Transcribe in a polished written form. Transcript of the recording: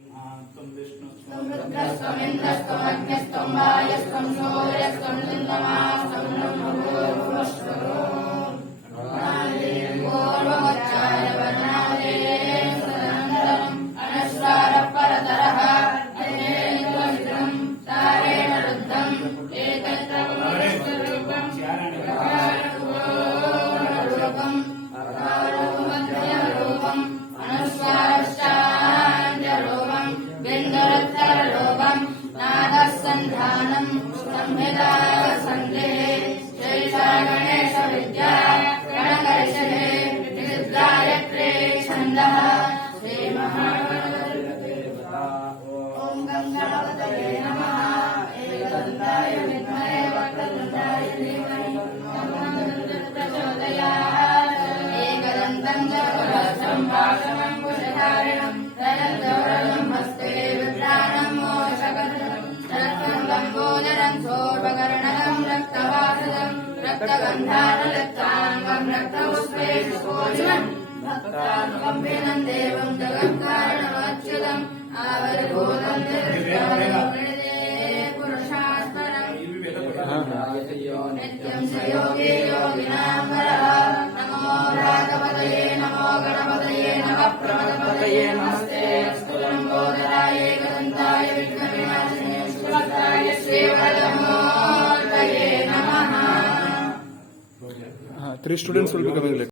त्वं विष्णुस्त्वं रुद्रस्त्वमिन्द्रस्त्वमग्निस्त्वं वायुस्त्वं सूर्यस्त्वं चन्द्रमास्त्वं ब्रह्मभूर्भुवस्वरो पूर्वमुच्चार्य वर्णादे सदनन्तरम् अनुस्वारः परतरः अनेकविधं तारेण रुद्धम् एकत्र रूपं रूपम् अकारोमध्यरूपम् अनुस्वारश्चान्यरूपम् बिन्दुरुत्तररूपम् नादसन्धानम् संहिताय सन्देः जैसा गणेश विद्या गणकर्षणे गायत्रे छन्दः श्रीमहागणपतये ॐ गङ्गावतये नमः एकदन्ताय विद्महे वक्रतुण्डाय धीमहि तन्नो प्रचोदयात् एकदन्तं चतुरस्रं पाशमङ्कुशधारिणं रजतवरदं हस्ते विभ्राणं मोषकटं रक्तं लम्बोदरं सोपकर्णकं रक्तवासदं रक्तगन्धानलक्ताङ्गं रक्तपुष्पेषु पूजितं भक्तानुकम्पिनं देवं जगत्कारणमच्युतम् आवरिभूतं पुरुषास्परम् नित्यं स योगी योगिनां वरः नमो राघवतये नमो गणपतये नमः प्रमदपतये नमस्ते अस्तु लम्बोदराय एकदन्ताय विघ्नविनाशिने शुभकाय श्रीवरदमूर्तये नमः. 3 students will be coming later.